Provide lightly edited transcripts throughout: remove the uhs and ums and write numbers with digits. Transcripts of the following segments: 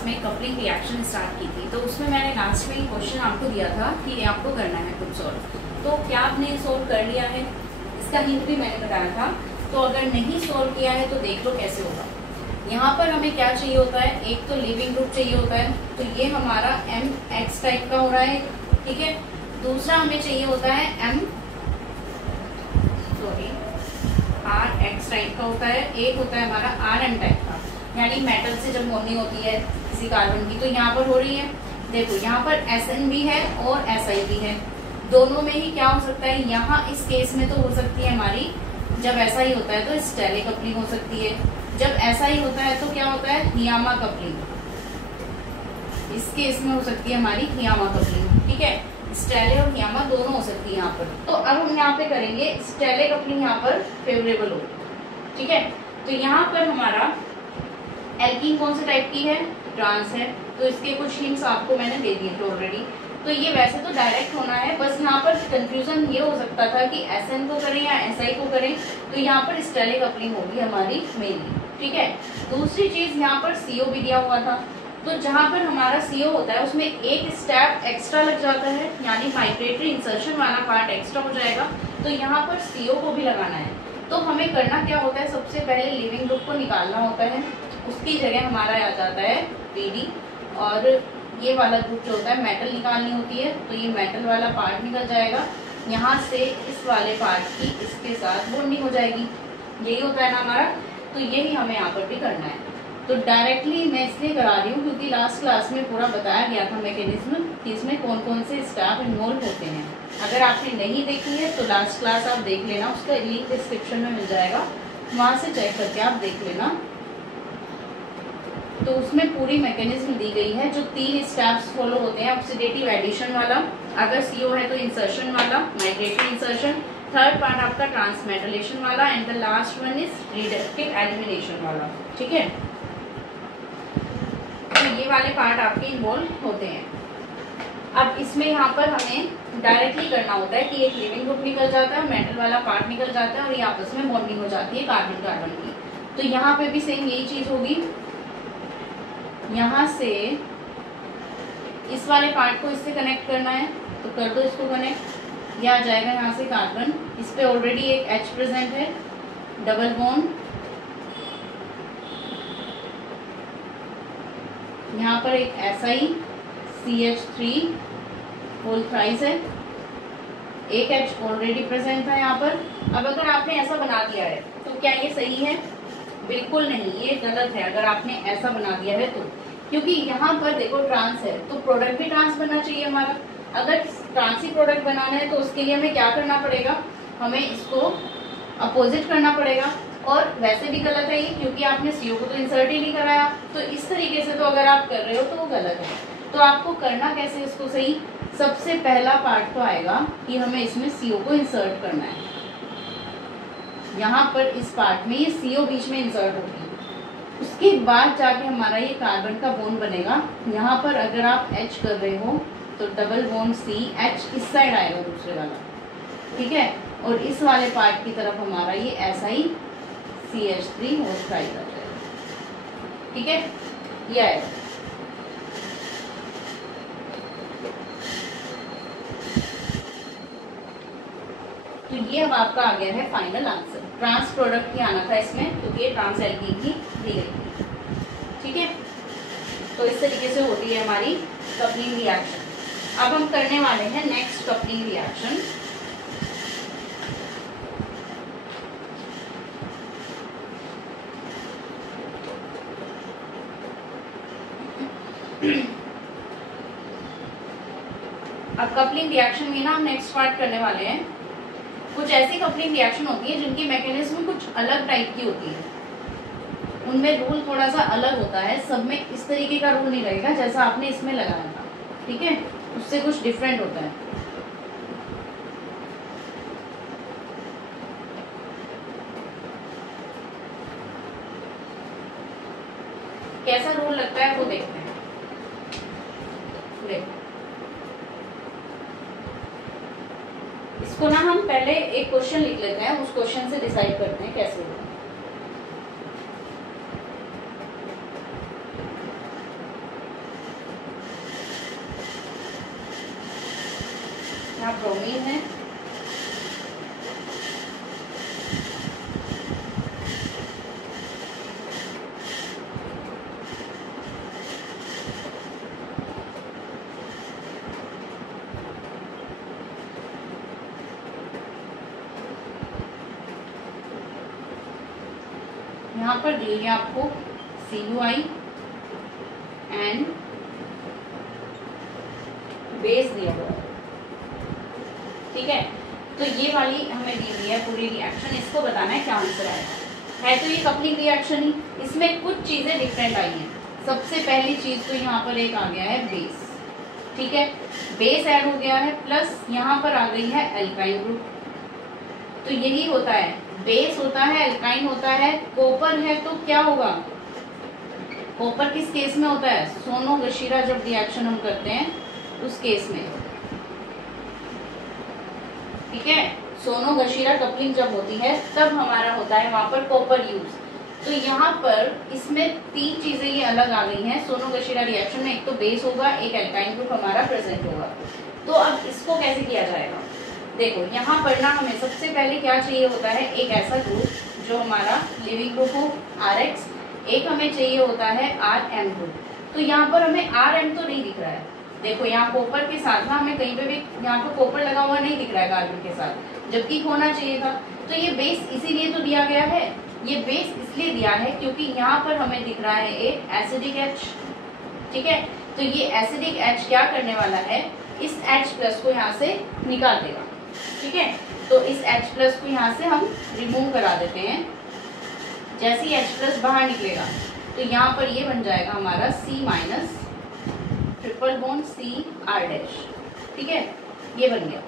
Class में coupling reaction start की थी, तो उसमें मैंने लास्ट में क्वेश्चन आपको दिया था कि आपको करना है कुछ सॉल्व। तो क्या आपने सॉल्व कर लिया है? इसका हिंट भी मैंने बताया था। तो अगर नहीं सॉल्व किया है तो देख लो कैसे होगा। यहाँ पर हमें क्या चाहिए होता है, एक तो लिविंग ग्रुप चाहिए होता है, तो ये हमारा एम एक्स टाइप का हो रहा है, ठीक है। दूसरा हमें चाहिए होता है आर एक्स टाइप का होता है, एक होता है हमारा आर एन टाइप का, यानी मेटल से जब बॉन्डिंग होती है किसी कार्बन की, तो यहाँ पर हो रही है। देखो यहाँ पर एस एन भी है और एस आई भी है, दोनों में ही क्या हो सकता है, यहाँ इस केस में तो हो सकती है हमारी, जब ऐसा ही होता है तो स्टेले कपलिंग हो सकती है, जब ऐसा ही होता है तो क्या होता है, हियामा कपलिंग। इस केस में हो सकती है हमारी हियामा कपलिंग, ठीक है। स्टेले और हियामा दोनों हो सकती है यहाँ पर। तो अब हम यहाँ पे करेंगे स्टेले कपलिंग, यहाँ पर फेवरेबल हो, ठीक है। तो यहाँ पर हमारा एल्कीन कौन से टाइप की है, ट्रांस है, तो इसके कुछ हिंट्स आपको मैंने दे दिए थे ऑलरेडी। तो ये वैसे तो डायरेक्ट होना है, बस यहाँ पर कंफ्यूजन ये हो सकता था कि एसएन को करें या एसआई को करें, तो यहाँ पर स्टेले कपलिंग होगी हमारी मेनली, ठीक है। दूसरी चीज यहाँ पर सीओ भी दिया हुआ था, तो जहां पर हमारा सीओ होता है उसमें एक स्टेप एक्स्ट्रा लग जाता है, यानी माइग्रेटरी इंसर्शन वाला पार्ट एक्स्ट्रा हो जाएगा, तो यहाँ पर सीओ को भी लगाना है। तो हमें करना क्या होता है, सबसे पहले लिविंग ग्रुप को निकालना होता है, उसकी जगह हमारा आ जाता है बीडी, और ये वाला ग्रुप जो होता है मेटल निकालनी होती है, तो ये मेटल वाला पार्ट निकल जाएगा, यहाँ से इस वाले पार्ट की इसके साथ बॉन्डिंग हो जाएगी, यही होता है ना हमारा। तो यही हमें यहाँ पर भी करना है। तो डायरेक्टली मैं इसलिए करा रही हूँ क्योंकि लास्ट क्लास में पूरा बताया गया था मैकेनिज्म कि इसमें कौन कौन से स्टेप इन्वॉल्व होते हैं। अगर आपने नहीं देखी है तो लास्ट क्लास आप देख लेना, उसका लिंक डिस्क्रिप्शन में मिल जाएगा, वहां से चेक करके आप देख लेना। तो उसमें पूरी मैकेनिज्म दी गई है, जो 3 स्टेप्स फॉलो होते हैं। ऑक्सीडेटिव एडिशन वाला, अगर सीओ है तो इंसर्शन वाला, माइग्रेटरी इंसर्शन, थर्ड पार्ट आपका ट्रांसमेटलेशन वाला, and the last one is reductive elimination वाला, ठीक है। तो ये वाले पार्ट आपके इन्वॉल्व होते हैं। अब इसमें यहाँ पर हमें डायरेक्टली करना होता है कि एक लिविंग ग्रुप निकल जाता है, मेटल वाला पार्ट निकल जाता है, और ये आपस में बॉन्डिंग हो जाती है कार्बन कार्बन की। तो यहाँ पे भी सेम यही चीज होगी, यहाँ से इस वाले पार्ट को इससे कनेक्ट करना है, तो कर दो इसको कनेक्ट। यह आ जाएगा यहाँ से कार्बन, इस पे ऑलरेडी एक H प्रेजेंट है, डबल बॉन्ड, यहाँ पर एक SI CH3 होल थ्राइस है, एक H ऑलरेडी प्रेजेंट था यहाँ पर। अब अगर आपने ऐसा बना दिया है तो क्या ये सही है? बिल्कुल नहीं, ये गलत है अगर आपने ऐसा बना दिया है तो, क्योंकि यहाँ पर देखो ट्रांस है तो प्रोडक्ट भी ट्रांस बनना चाहिए हमारा। अगर ट्रांस ही प्रोडक्ट बनाना है तो उसके लिए हमें क्या करना पड़ेगा, हमें इसको अपोजिट करना पड़ेगा, और वैसे भी गलत है ये क्योंकि आपने सीओ को तो इंसर्ट ही नहीं कराया। तो इस तरीके से तो अगर आप कर रहे हो तो वो गलत है। तो आपको करना कैसे इसको सही, सबसे पहला पार्ट तो आएगा कि हमें इसमें सीओ को इंसर्ट करना है, यहाँ पर इस पार्ट में ये सीओ बीच में इंसर्ट होगी, उसके बाद जाके हमारा ये कार्बन का बॉन्ड बनेगा। यहाँ पर अगर आप H कर रहे हो तो डबल बॉन्ड C, H इस साइड आएगा दूसरे वाला, ठीक है, और इस वाले पार्ट की तरफ हमारा ये SI CH3 होल थ्राइस आ जाएगा, ठीक है, ये आएगा। तो ये अब आपका आ गया है फाइनल आंसर। ट्रांस प्रोडक्ट ही आना था इसमें क्योंकि ये ट्रांस एल्कीन की दी गई थी, ठीक है। तो इस तरीके से होती है हमारी कपलिंग रिएक्शन। अब हम करने वाले हैं नेक्स्ट कपलिंग रिएक्शन। अब कपलिंग रिएक्शन में ना हम नेक्स्ट पार्ट करने वाले हैं। कुछ ऐसी कपलिंग रिएक्शन होती है जिनकी मैकेनिज्म कुछ अलग टाइप की होती है, उनमें रूल थोड़ा सा अलग होता है। सब में इस तरीके का रूल नहीं रहेगा जैसा आपने इसमें लगाया था, ठीक है, उससे कुछ डिफरेंट होता है। कैसा रूल लगता है वो देखते हैं। देखो इसको ना हम पहले एक क्वेश्चन लिख लेते हैं, उस क्वेश्चन से डिसाइड करते हैं कैसे होगा। यहाँ ब्रोमीन है, यहाँ पर दी हुई आपको CuI एंड बेस दिया हुआ है, ठीक है। तो ये वाली हमें दी हुई है पूरी रिएक्शन, इसको बताना है क्या आंसर आएगा। है तो ये कपलिंग रिएक्शन ही, इसमें कुछ चीजें डिफरेंट आई हैं। सबसे पहली चीज तो यहाँ पर एक आ गया है बेस, ठीक है, बेस ऐड हो गया है, प्लस यहाँ पर आ गई है एल्काइन ग्रुप। तो यही होता है, बेस होता है, एल्काइन होता है, कॉपर है तो क्या होगा, कॉपर किस केस में होता है, सोनो-गशीरा जब रिएक्शन हम करते हैं उस केस में, ठीक है। सोनो-गशीरा कपलिंग जब होती है तब हमारा होता है वहां पर कॉपर यूज। तो यहाँ पर इसमें तीन चीजें ये अलग आ गई हैं सोनो-गशीरा रिएक्शन में, एक तो बेस होगा, एक एल्काइन ग्रुप हमारा प्रेजेंट होगा। तो अब इसको कैसे किया जाएगा, देखो यहाँ पर ना हमें सबसे पहले क्या चाहिए होता है, एक ऐसा ग्रुप जो हमारा लिविंग ग्रुप हो RX, एक हमें चाहिए होता है RM ग्रुप। तो यहाँ पर हमें RM तो नहीं दिख रहा है, देखो यहाँ कॉपर के साथ ना हमें कहीं पे भी यहाँ पर कॉपर लगा हुआ नहीं दिख रहा है कार्बन के साथ, जबकि होना चाहिए था। तो ये बेस इसीलिए तो दिया गया है, ये बेस इसलिए दिया है क्योंकि यहाँ पर हमें दिख रहा है एक एसिडिक H, ठीक है। तो ये एसिडिक H क्या करने वाला है, इस H प्लस को यहाँ से निकाल देगा, ठीक है। तो इस H प्लस को यहाँ से हम रिमूव करा देते हैं। जैसे ही H प्लस बाहर निकलेगा तो यहाँ पर ये बन जाएगा हमारा C minus triple bond CR', ठीक है, ये बन गया।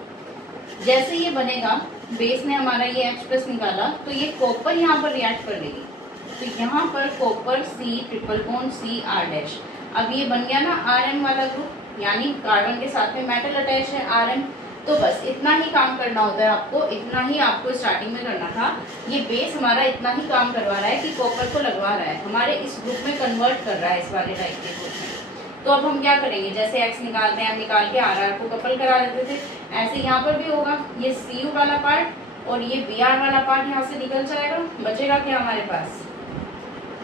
जैसे ये बनेगा, बेस ने हमारा ये H प्लस निकाला तो ये कॉपर यहाँ पर रिएक्ट कर लेगी, तो यहाँ पर copper C triple bond CR'। अब ये बन गया ना RM वाला ग्रुप, यानी कार्बन के साथ में मेटल अटैच है RM। तो बस इतना ही काम करना होता है आपको, इतना ही आपको स्टार्टिंग में करना था। ये बेस हमारा इतना ही काम करवा रहा है कि कॉपर को लगवा रहा है, हमारे इस ग्रुप में कन्वर्ट कर रहा है, इस वाले टाइप के ग्रुप में। तो अब हम क्या करेंगे, जैसे X निकालते हैं, निकाल के RR को कपल करा देते थे, ऐसे यहाँ पर भी होगा। ये Cu वाला पार्ट और ये Br वाला पार्ट यहाँ से निकल जाएगा, बचेगा क्या हमारे पास,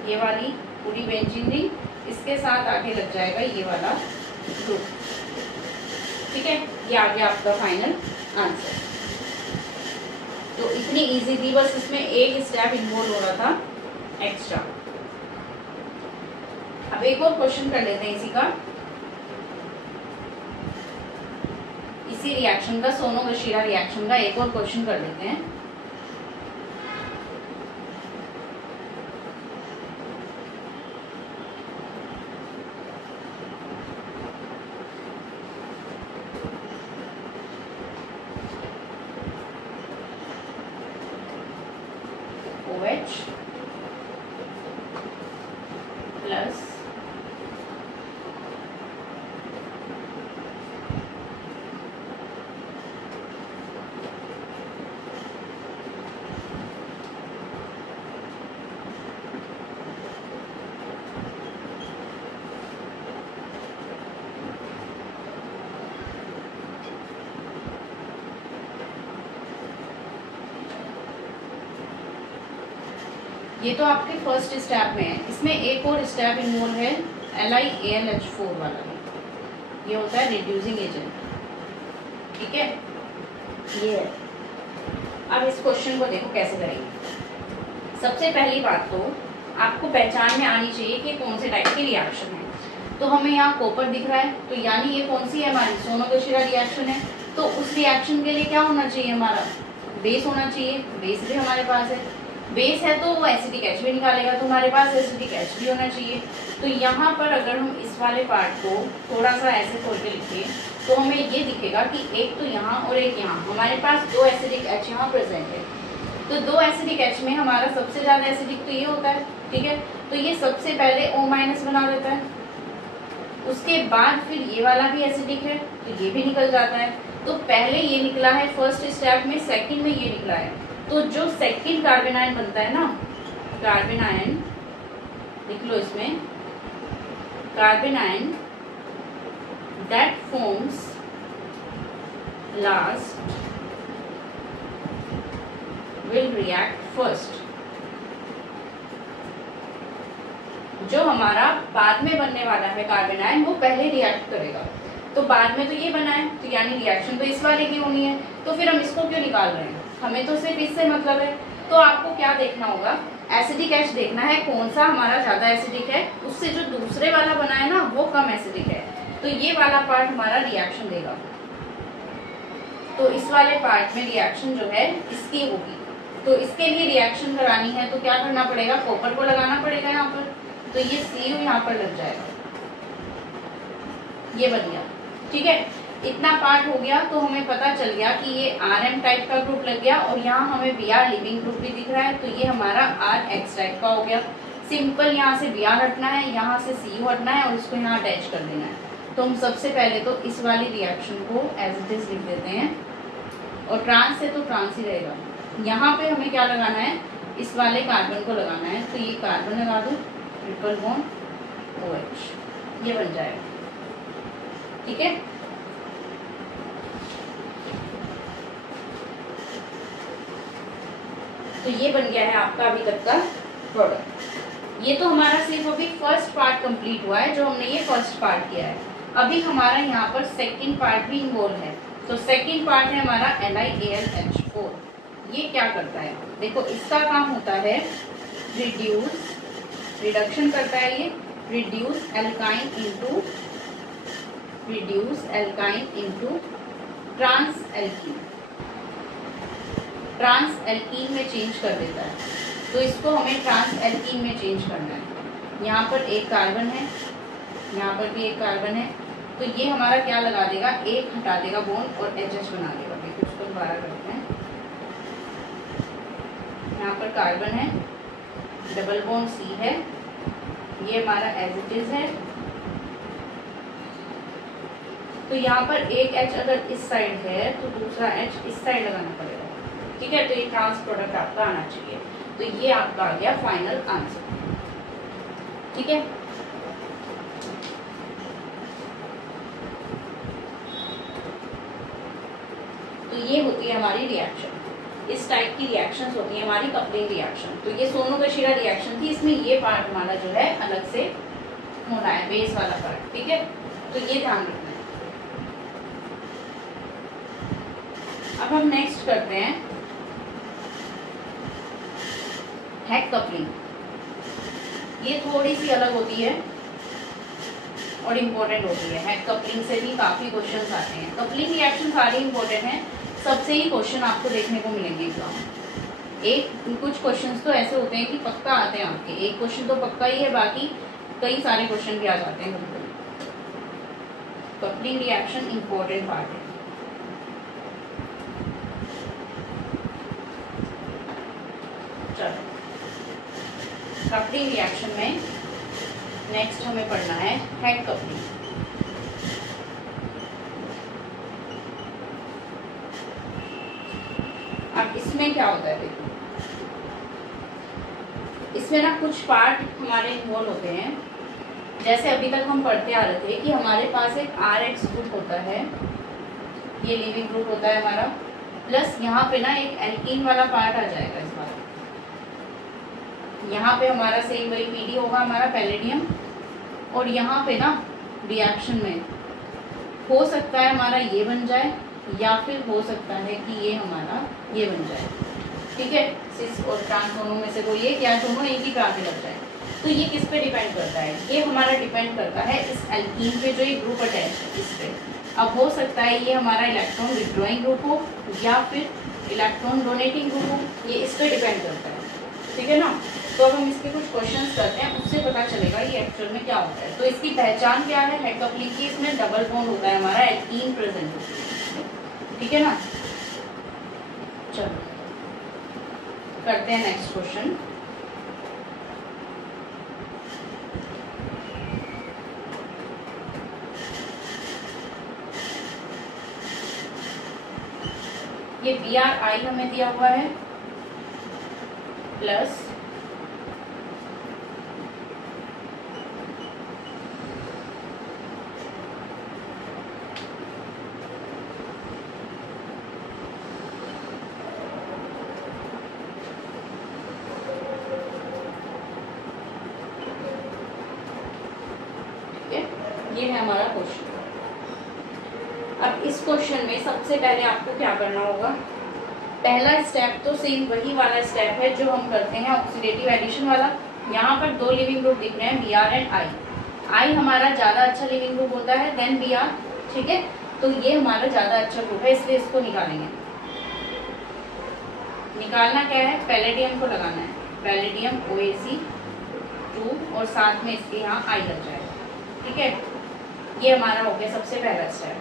ये वाली पूरी बेंजीन रिंग, इसके साथ आके लग जाएगा ये वाला ग्रुप, ठीक है। ये आ गया आपका फाइनल आंसर। तो इतनी इजी थी, बस इसमें एक स्टेप इन्वॉल्व हो रहा था एक्स्ट्रा। अब एक और क्वेश्चन कर लेते हैं इसी का, इसी रिएक्शन का, सोनो-गशीरा रिएक्शन का एक और क्वेश्चन कर लेते हैं। OH प्लस ये तो आपके फर्स्ट स्टेप में है, इसमें एक और स्टेप इन्वॉल्व है LiAlH4 वाला, ये होता है रिड्यूसिंग एजेंट, ठीक है, ये है। अब इस क्वेश्चन को देखो कैसे करेंगे। सबसे पहली बात तो आपको पहचान में आनी चाहिए कि कौन से टाइप की रिएक्शन है। तो हमें यहाँ कॉपर दिख रहा है, तो यानी ये कौन सी है, हमारी सोनो-गशीरा रिएक्शन है। तो उस रिएक्शन के लिए क्या होना चाहिए, हमारा बेस होना चाहिए, बेस भी हमारे पास है। बेस है तो वो एसिडिक H भी निकालेगा, तो हमारे पास एसिडिक H भी होना चाहिए। तो यहाँ पर अगर हम इस वाले पार्ट को थोड़ा सा ऐसे खोल के लिखें तो हमें ये दिखेगा कि एक तो यहाँ और एक यहाँ, हमारे पास दो एसिडिक H यहाँ प्रेजेंट है। तो दो एसिडिक H में हमारा सबसे ज्यादा एसिडिक तो ये होता है, ठीक है। तो ये सबसे पहले O- बना देता है, उसके बाद फिर ये वाला भी एसिडिक है तो ये भी निकल जाता है। तो पहले ये निकला है फर्स्ट स्टेप में, सेकंड में ये निकला है। तो जो सेकंड कार्बन आयन बनता है ना, कार्बन आयन लिख लो इसमें, carbon ion that forms last will react first. जो हमारा बाद में बनने वाला है कार्बन आयन वो पहले रिएक्ट करेगा। तो बाद में तो ये बना है, तो यानी रिएक्शन तो इस वाले की होनी है, तो फिर हम इसको क्यों निकाल रहे हैं, हमें तो सिर्फ इससे मतलब है। तो आपको क्या देखना होगा, एसिडिक एच देखना है, कौन सा हमारा ज्यादा एसिडिक है, उससे जो दूसरे वाला बना है ना वो कम एसिडिक है, तो ये वाला पार्ट हमारा रिएक्शन देगा। तो इस वाले पार्ट में रिएक्शन जो है इसकी होगी। तो इसके लिए रिएक्शन करानी है तो क्या करना पड़ेगा, कॉपर को लगाना पड़ेगा यहाँ पर, तो ये Cu यहाँ पर लग जाएगा, ये बन गया। ठीक है, इतना पार्ट हो गया तो हमें पता चल गया कि ये Rm टाइप का ग्रुप लग गया और यहाँ हमें Br लिविंग ग्रुप भी दिख रहा है, तो ये हमारा Rx टाइप का हो गया। सिंपल यहाँ से Br हटना है, यहाँ से Cu हटना है और इसको यहाँ अटैच कर देना है। तो हम सबसे पहले तो इस वाली रिएक्शन को एज इट इज लिख देते हैं और ट्रांस है तो ट्रांस ही रहेगा। यहाँ पे हमें क्या लगाना है, इस वाले कार्बन को लगाना है, तो ये कार्बन लगा दो, ट्रिपल बॉन्ड OH, ये बन जाएगा। ठीक है, तो ये बन गया है आपका अभी तक का प्रोडक्ट। ये तो हमारा सिर्फ अभी फर्स्ट पार्ट कंप्लीट हुआ है, जो हमने ये फर्स्ट पार्ट किया है। अभी हमारा यहाँ पर सेकंड पार्ट भी इन्वॉल्व है। तो सेकंड पार्ट है हमारा NiAlH4। ये क्या करता है, देखो इसका काम होता है रिडक्शन करता है, ये reduce alkyne into trans alkene में चेंज कर देता है। तो इसको हमें ट्रांस एल्कीन में चेंज करना है। यहाँ पर एक कार्बन है, यहाँ पर भी एक कार्बन है, तो ये हमारा क्या लगा देगा, एक हटा देगा बॉन्ड और HH बना देगा। देखो उसको दोबारा करते हैं, यहाँ पर कार्बन है, डबल बॉन्ड C है, ये हमारा एज इट इज है। तो यहाँ पर एक H अगर इस साइड है तो दूसरा H इस साइड लगाना पड़ेगा। ठीक है, तो ये ट्रांस प्रोडक्ट आपका आना चाहिए। तो ये आपका आ गया फाइनल आंसर। ठीक है, तो ये होती है हमारी रिएक्शन। इस टाइप की रिएक्शंस होती है हमारी कपलिंग रिएक्शन। तो ये सोनोगाशिरा रिएक्शन थी, इसमें ये पार्ट हमारा जो है अलग से होना है, बेस वाला पार्ट। ठीक है, तो ये ध्यान रखना है। अब हम नेक्स्ट करते हैं हैक कपलिंग। ये थोड़ी सी अलग होती है और इम्पोर्टेंट होती है। हैक कपलिंग से भी काफी क्वेश्चंस आते हैं। कपलिंग रिएक्शन सारी इम्पोर्टेंट है, सबसे ही क्वेश्चन आपको देखने को मिलेंगे एग्जाम में। एक कुछ क्वेश्चंस तो ऐसे होते हैं कि पक्का आते हैं आपके, एक क्वेश्चन तो पक्का ही है, बाकी कई सारे क्वेश्चन भी आ जाते हैं कभी कभी। कपलिंग रिएक्शन इम्पोर्टेंट पार्ट है। चलो, कपलिंग रिएक्शन में नेक्स्ट हमें पढ़ना है हैक कपलिंग। अब इसमें क्या होता है, देखो इसमें ना कुछ पार्ट हमारे इन्वॉल्व होते हैं। जैसे अभी तक हम पढ़ते आ रहे थे कि हमारे पास एक RH ग्रुप होता है, ये लिविंग ग्रुप होता है हमारा, प्लस यहाँ पे ना एक एल्कीन वाला पार्ट आ जाएगा इस बार। यहाँ पे हमारा सेम वही PD होगा हमारा पैलेडियम, और यहाँ पे ना रिएक्शन में हो सकता है हमारा ये बन जाए या फिर हो सकता है कि ये हमारा ये बन जाए। ठीक है, सिस और ट्रांस दोनों में से कोई एक या दोनों एक ही ट्रांस लग जाए। तो ये किस पे डिपेंड करता है, ये हमारा डिपेंड करता है इस एल्कीन पे जो ये ग्रुप अटैच है इस पे। अब हो सकता है ये हमारा इलेक्ट्रॉन विड्रॉइंग ग्रुप हो या फिर इलेक्ट्रॉन डोनेटिंग ग्रुप हो, ये इस पे डिपेंड करता है। ठीक है ना, तो अब हम इसके कुछ क्वेश्चंस करते हैं, उससे पता चलेगा ये एक्चुअल में क्या होता है। तो इसकी पहचान क्या है हैक कपलिंग की, इसमें डबल बॉन्ड होता है हमारा, एल्कीन प्रेजेंट होती है। ठीक है ना, चलो करते हैं नेक्स्ट क्वेश्चन। ये Bri हमें दिया हुआ है प्लस ये है हमारा क्वेश्चन। अब इस क्वेश्चन में सबसे पहले आपको क्या करना होगा, पहला स्टेप तो सेम वही वाला स्टेप है जो हम करते हैं ऑक्सीडेटिव एडिशन वाला। यहाँ पर दो लिविंग ग्रुप दिख रहे हैं, बी आर एंड आई। आई हमारा ज्यादा अच्छा लिविंग ग्रुप होता है देन बी आर, ठीक है। तो ये हमारा ज्यादा अच्छा ग्रुप है, इसलिए इसको निकालेंगे। निकालना क्या है, पैलेडियम को लगाना है, पैलेडियम OAC2 और साथ में इसके यहाँ आई लग जाएगा, ठीक है। ये हमारा हो गया सबसे पहला स्टेप।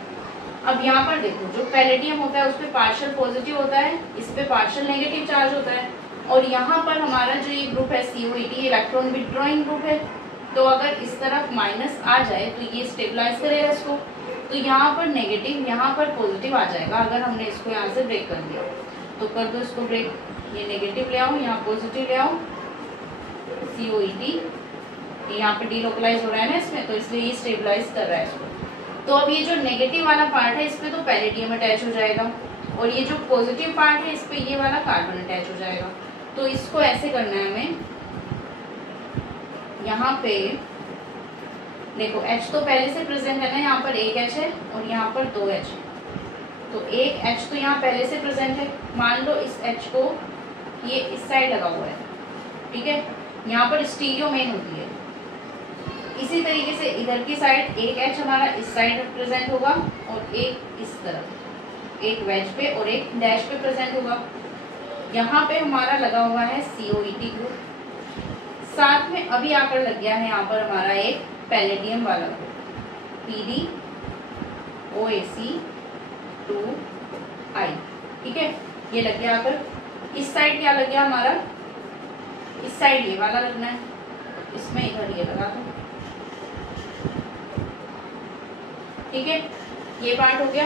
अब यहाँ पर देखो, जो पैलेडियम होता है उस पर पार्शियल पॉजिटिव होता है, इस पे पार्शियल नेगेटिव चार्ज होता है। और यहाँ पर हमारा जो ये ग्रुप है COET, इलेक्ट्रॉन विथड्रॉइंग ग्रुप है। तो अगर इस तरफ माइनस आ जाए तो ये स्टेबलाइज करेगा इसको, तो यहाँ पर नेगेटिव, यहाँ पर पॉजिटिव आ जाएगा। अगर हमने इसको यहाँ से ब्रेक कर दिया तो कर दो इसको ब्रेक, ये नेगेटिव ले आओ, यहाँ पॉजिटिव ले आओ, COET यहाँ पे डीलोकलाइज हो रहा है ना इसमें, तो इसलिए ये स्टेबलाइज कर रहा है इसको। तो अब ये जो नेगेटिव वाला पार्ट है इस पे तो पैलेडियम अटैच हो जाएगा, और ये जो पॉजिटिव पार्ट है इस पे ये वाला कार्बन अटैच हो जाएगा। तो इसको ऐसे करना है हमें, यहाँ पे देखो H तो पहले से प्रेजेंट है ना, यहाँ पर एक H है और यहाँ पर दो H है, तो एक H तो यहाँ पहले से प्रेजेंट है। मान लो इस H को ये इस साइड लगा हुआ है, ठीक है, यहाँ पर स्टीरियो मेन होती है। इसी तरीके से इधर की साइड एक H हमारा इस साइड प्रेजेंट होगा और एक इस तरफ, एक वेज पे और एक डैश पे प्रेजेंट होगा। यहाँ पे हमारा लगा हुआ है COET ग्रुप, साथ में अभी आकर लग गया है यहाँ पर हमारा एक पैलेडियम वाला ग्रुप, PdOAC2I, ठीक है, ये लग गया आकर। इस साइड क्या लग गया हमारा, इस साइड ये वाला लगना है, इसमें इधर ये लगा दो, ठीक है, ये पार्ट हो गया।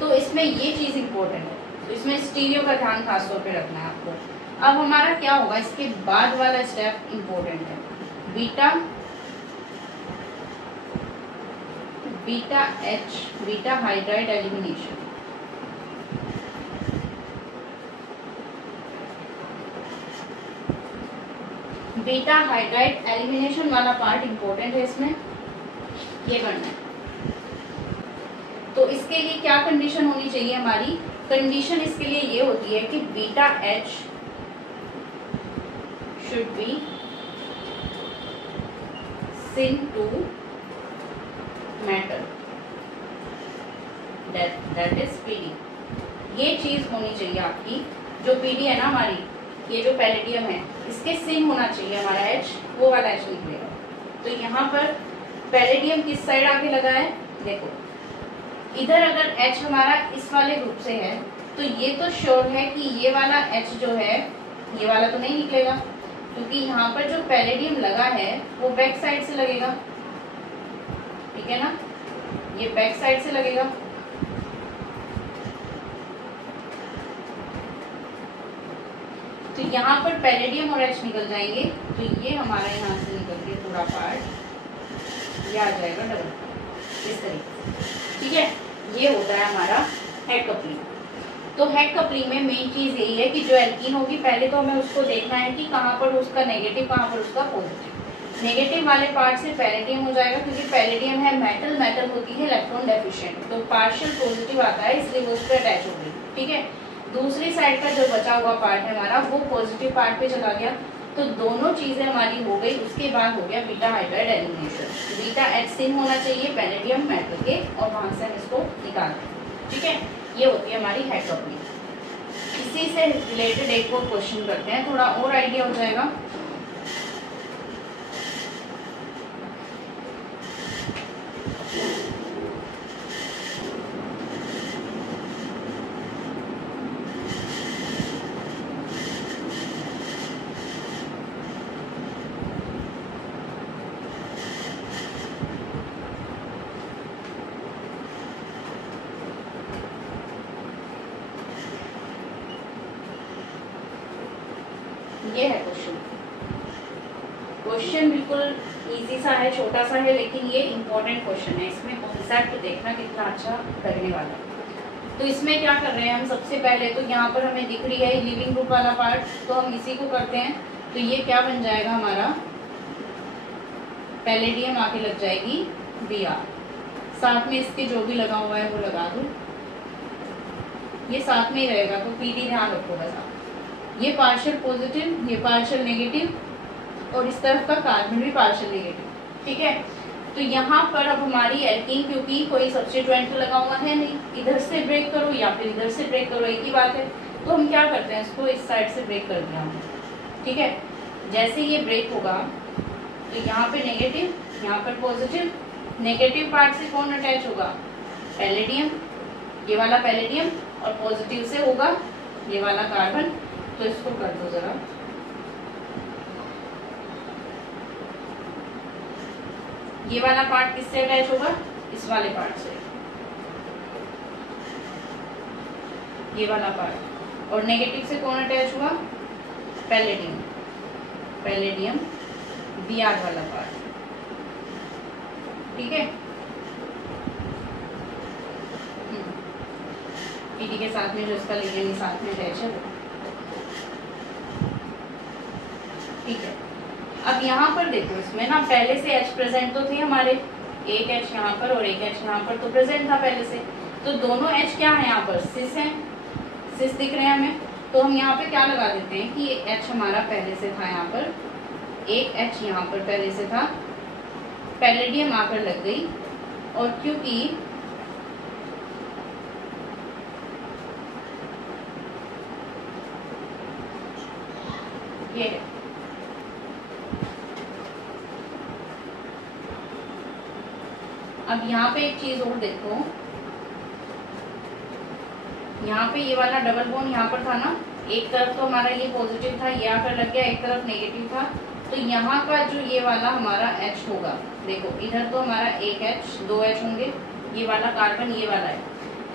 तो इसमें ये चीज इंपॉर्टेंट है, तो इसमें स्टीरियो का ध्यान खास तौर पे रखना है आपको। अब हमारा क्या होगा, इसके बाद वाला स्टेप इंपॉर्टेंट है, beta H, beta hydride elimination. Beta hydride elimination वाला पार्ट इंपॉर्टेंट है इसमें, ये करना है। तो इसके लिए क्या कंडीशन होनी चाहिए हमारी, कंडीशन इसके लिए ये होती है कि beta H should be syn to matter, that is PD। ये चीज होनी चाहिए आपकी, जो PD है ना हमारी, ये जो पैलेडियम है इसके सिन होना चाहिए हमारा H, वो वाला H निकलेगा। तो यहाँ पर पैलेडियम किस साइड आके लगा है, देखो इधर अगर H हमारा इस वाले ग्रुप से है तो ये तो श्योर है कि ये वाला H जो है ये वाला तो नहीं निकलेगा, क्योंकि यहाँ पर जो पैलेडियम लगा है वो बैक साइड से लगेगा, ठीक है ना, ये बैक साइड से लगेगा। तो यहाँ पर पैलेडियम और H निकल जाएंगे, तो ये हमारा यहाँ से निकल के पूरा पार्ट ये आ जाएगा डबल इस तरीके से, ठीक है। ये होता है हमारा हेड कपलिंग। तो हेड कपलिंग में मेन चीज यही है कि जो एल्कीन होगी पहले तो हमें उसको देखना है कि कहाँ पर उसका नेगेटिव, कहाँ पर उसका पॉजिटिव। नेगेटिव वाले पार्ट से पैलेडियम हो जाएगा, क्योंकि पैलेडियम है मेटल, मेटल होती है इलेक्ट्रॉन डेफिशिएंट, तो पार्शियल पॉजिटिव आता है इसलिए वो उस पर अटैच हो गई, ठीक है। दूसरी साइड का जो बचा हुआ पार्ट है हमारा वो पॉजिटिव पार्ट पे चला गया, तो दोनों चीजें हमारी हो गई। उसके बाद हो गया beta hydride elimination. Beta H सिन होना चाहिए पैलेडियम मेटल के, और वहां से हम इसको निकालते हैं, ठीक है। ये होती है हमारी हेड कपलिंग। इसी से रिलेटेड एक और क्वेश्चन करते हैं, थोड़ा और आइडिया हो जाएगा। ये है क्वेश्चन। क्वेश्चन बिल्कुल इजी सा है, छोटा सा है, लेकिन ये इम्पोर्टेंट क्वेश्चन है। इसमें कॉन्सेप्ट देखना कितना अच्छा करने वाला है। तो इसमें क्या कर रहे हैं हम, सबसे पहले तो यहाँ पर हमें दिख रही है लिविंग ग्रुप वाला पार्ट, तो हम इसी को करते हैं। तो ये क्या बन जाएगा हमारा, पैलेडियम आके लग जाएगी Br, साथ में इसके जो भी लगा हुआ है वो लगा दो, ये साथ में ही रहेगा, तो पीडी ध्यान रखो बस आप। ये पार्शियल पॉजिटिव, ये पार्शियल नेगेटिव, और इस तरफ का कार्बन भी पार्शियल नेगेटिव, ठीक है। तो यहाँ पर अब हमारी एल्कीन, क्योंकि कोई सब्स्टिट्यूएंट तो लगा हुआ है नहीं, इधर से ब्रेक करो या फिर इधर से ब्रेक करो, एक ही बात है। तो हम क्या करते हैं, इसको इस साइड से ब्रेक कर दिया हमने, ठीक है। जैसे ये ब्रेक होगा तो यहाँ पे नेगेटिव, यहाँ पर पॉजिटिव, नेगेटिव पार्ट से कौन अटैच होगा, पैलेडियम, ये वाला पैलेडियम, और पॉजिटिव से होगा ये वाला कार्बन। तो इसको कर दो जरा, ये वाला पार्ट किससे अटैच होगा, इस वाले पार्ट से, ये वाला पार्ट, और नेगेटिव से कौन अटैच हुआ, पैलेडियम, पैलेडियम Br वाला पार्ट, ठीक है। पीडी के साथ में जो इसका लिगेंड साथ में अटैच है, ठीक है। अब यहाँ पर देखो, इसमें ना पहले से H प्रेजेंट तो थे हमारे, एक H यहाँ पर और एक H यहाँ पर, तो प्रेजेंट था पहले से। तो दोनों H क्या है यहाँ पर, सिस है, सिस दिख रहे हैं हमें। तो हम यहाँ पे क्या लगा देते हैं कि ये H हमारा पहले से था यहाँ पर, एक H यहाँ पर पहले से था, पैलेडियम आकर लग गई, और क्योंकि ये अब यहाँ पे एक चीज और देखो, यहाँ पे ये वाला डबल बॉन्ड यहाँ पर था ना, एक तरफ तो हमारा ये पॉजिटिव था, ये आकर लग गया, एक तरफ नेगेटिव था। तो यहाँ का जो ये वाला हमारा H होगा, देखो इधर तो हमारा एक H, दो H होंगे, ये वाला कार्बन ये वाला है,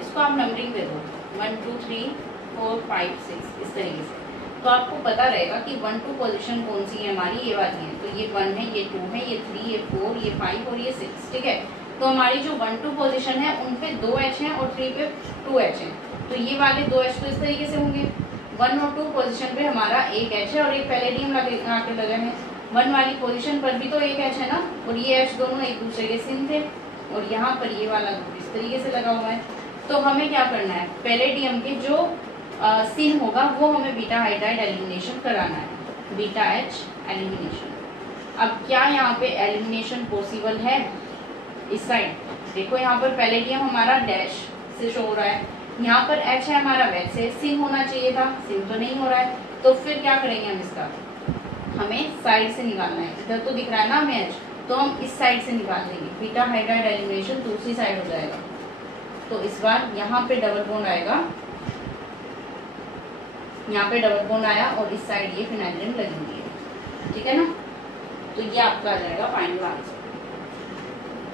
इसको आप नंबरिंग दे दो 1 2 3 4 5 6 इस तरीके से। तो आपको पता रहेगा कि 1 2 पोजीशन कौन सी है हमारी, ये वाली है। तो ये 1 है, ये 2 है, ये 3, ये 4, ये 5 और ये 6, ठीक है। तो हमारी जो 1 2 पोजीशन है उन पे 2 H हैं और 3 पे 2 H हैं। तो ये वाले 2 H तो इस तरीके से होंगे। 1 और 2 पोजीशन पे हमारा एक H है और एक पैलेडियम आके लगे हैं। 1 वाली पोजीशन पर भी तो एक H है ना, और ये H दोनों एक दूसरे के सिन थे, और यहाँ पर ये वाला ग्रुप इस तरीके से लगा हुआ है। तो हमें क्या करना है, पैलेडियम के जो सिन होगा वो हमें बीटा हाइड्राइड एलिमिनेशन कराना है, बीटा H एलिमिनेशन। अब क्या यहाँ पे एलिमिनेशन पॉसिबल है, इस साइड देखो, यहाँ पर पैलेडियम हमारा डैश से शो हो रहा है, यहाँ पर H है हमारा, वैसे सिन होना चाहिए था, सिन तो नहीं हो रहा है। तो फिर क्या करेंगे हम इसका, हमें साइड से निकालना है। इधर तो दिख रहा है ना हमें H, तो हम इस साइड से निकाल देंगे, बीटा हाइड्राइड एलिमिनेशन दूसरी साइड हो जाएगा। तो इस बार यहाँ पे डबल बॉन्ड आएगा, यहाँ पे डबल बॉन्ड आया और इस साइड ये फिनाइलिन लगेंगी, ठीक है ना। तो ये आपका आ जाएगा फाइनल आंसर।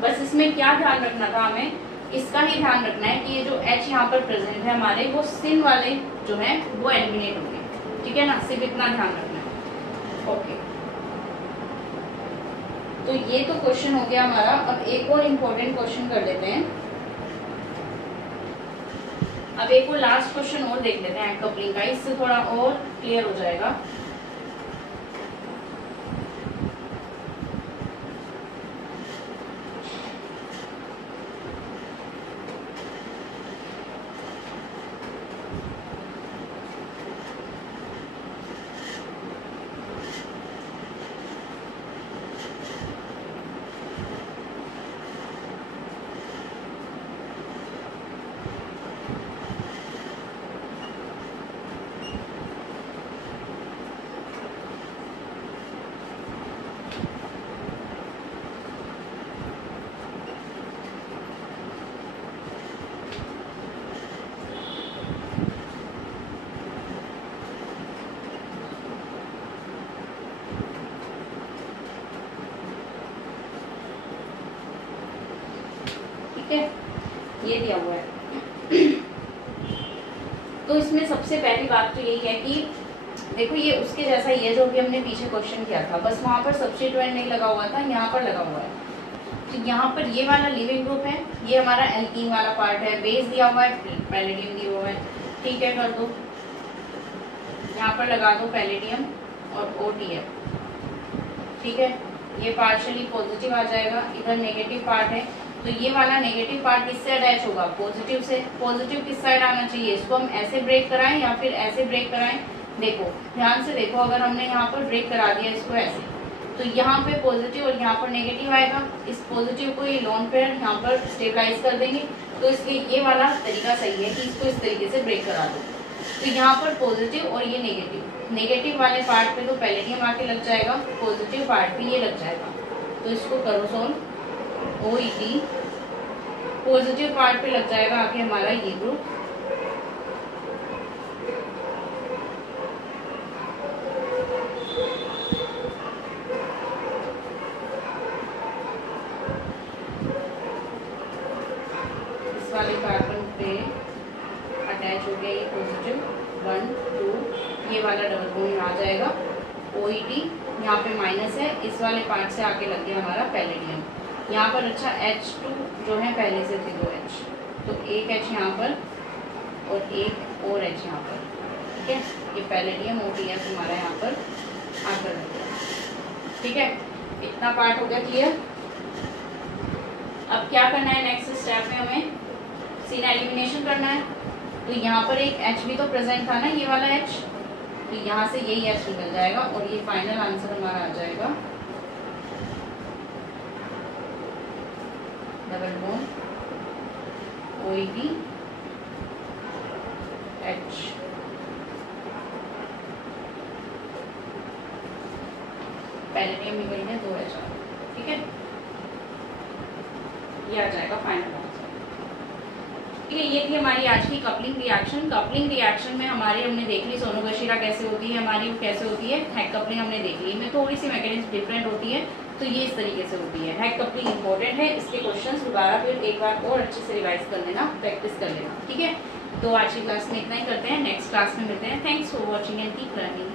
बस इसमें क्या ध्यान रखना था हमें, इसका ही ध्यान रखना है कि ये जो H यहाँ पर प्रेजेंट है हमारे, वो सिन वाले जो है वो एलिमिनेट होंगे, ठीक है ना, सिर्फ इतना ध्यान रखना है। ओके, तो ये तो क्वेश्चन हो गया हमारा। अब एक और इम्पोर्टेंट क्वेश्चन कर लेते हैं, अब एक और लास्ट क्वेश्चन और देख लेते हैं कपलिंग का, इससे थोड़ा और क्लियर हो जाएगा। ये दिया हुआ है। तो इसमें सबसे पहली बात तो यही है कि देखो ये उसके जैसा ही है जो भी हमने पीछे क्वेश्चन किया था, बस वहां पर सब्स्टिट्यूएंट नहीं लगा हुआ था, यहाँ पर लगा हुआ है। तो यहाँ पर ये वाला लिविंग ग्रुप है, ये हमारा एल्कीन वाला पार्ट है, बेस दिया हुआ है, पैलेडियम दिया हुआ है, ठीक है, कर दो, यहाँ पर लगा दो पैलेडियम और OTF, ठीक है। ये पार्शियली पॉजिटिव आ जाएगा, इधर नेगेटिव पार्ट है, तो ये वाला नेगेटिव पार्ट किससे अटैच होगा, पॉजिटिव से। पॉजिटिव किस साइड आना चाहिए, इसको हम ऐसे ब्रेक कराएं या फिर ऐसे ब्रेक कराएं। देखो ध्यान से देखो, अगर हमने यहाँ पर ब्रेक करा दिया इसको ऐसे, तो यहाँ पे पॉजिटिव और यहाँ पर नेगेटिव आएगा। इस पॉजिटिव को ये लोन पेयर यहाँ पर स्टेबलाइज कर देंगे। तो इसलिए ये वाला तरीका सही है कि इसको इस तरीके से ब्रेक करा दो। तो यहाँ पर पॉजिटिव और ये नेगेटिव, नेगेटिव वाले पार्ट पे तो पैलेडियम आके लग जाएगा, पॉजिटिव पार्ट पे ये लग जाएगा। तो इसको करो सोल्व, OET पॉजिटिव पार्ट पे लग जाएगा आके हमारा ये ग्रुप, इस वाले कार्बन पे अटैच हो गया ये पॉजिटिव 1 2, ये वाला डबल बॉन्ड आ जाएगा OET, यहाँ पे माइनस है, इस वाले पार्ट से आके लग गया हमारा पैलेडियम। यहाँ पर अच्छा H2 जो है पहले से थे 2 H, तो एक H यहाँ पर और एक और H यहाँ पर, ठीक है। ये पैलेडियम OTF हमारा यहाँ पर आकर लग गया, ठीक है। इतना पार्ट हो गया क्लियर। अब क्या करना है नेक्स्ट स्टेप में, हमें सीन एलिमिनेशन करना है। तो यहाँ पर एक H भी तो प्रेजेंट था ना, ये वाला H, तो यहाँ से यही H निकल जाएगा और ये फाइनल आंसर हमारा आ जाएगा double bond OET H। Palladium निकल गया 2 H, ठीक है। ये आ जाएगा फाइनल आंसर, ठीक है। ये थी हमारी आज की कपलिंग रिएक्शन। कपलिंग रिएक्शन में हमारे हमने देख ली सोनोगशिरा कैसे होती है हमारी, वो कैसे होती है, हैक कपलिंग हमने देख ली। इनमें थोड़ी सी मैकेनिज्म डिफरेंट होती है, तो ये इस तरीके से होती है। हैक कपलिंग इंपॉर्टेंट है, इसके क्वेश्चंस दोबारा फिर एक बार और अच्छे से रिवाइज कर लेना, प्रैक्टिस कर लेना, ठीक है। तो आज की क्लास में इतना ही करते हैं, नेक्स्ट क्लास में मिलते हैं। Thanks for watching and keep learning.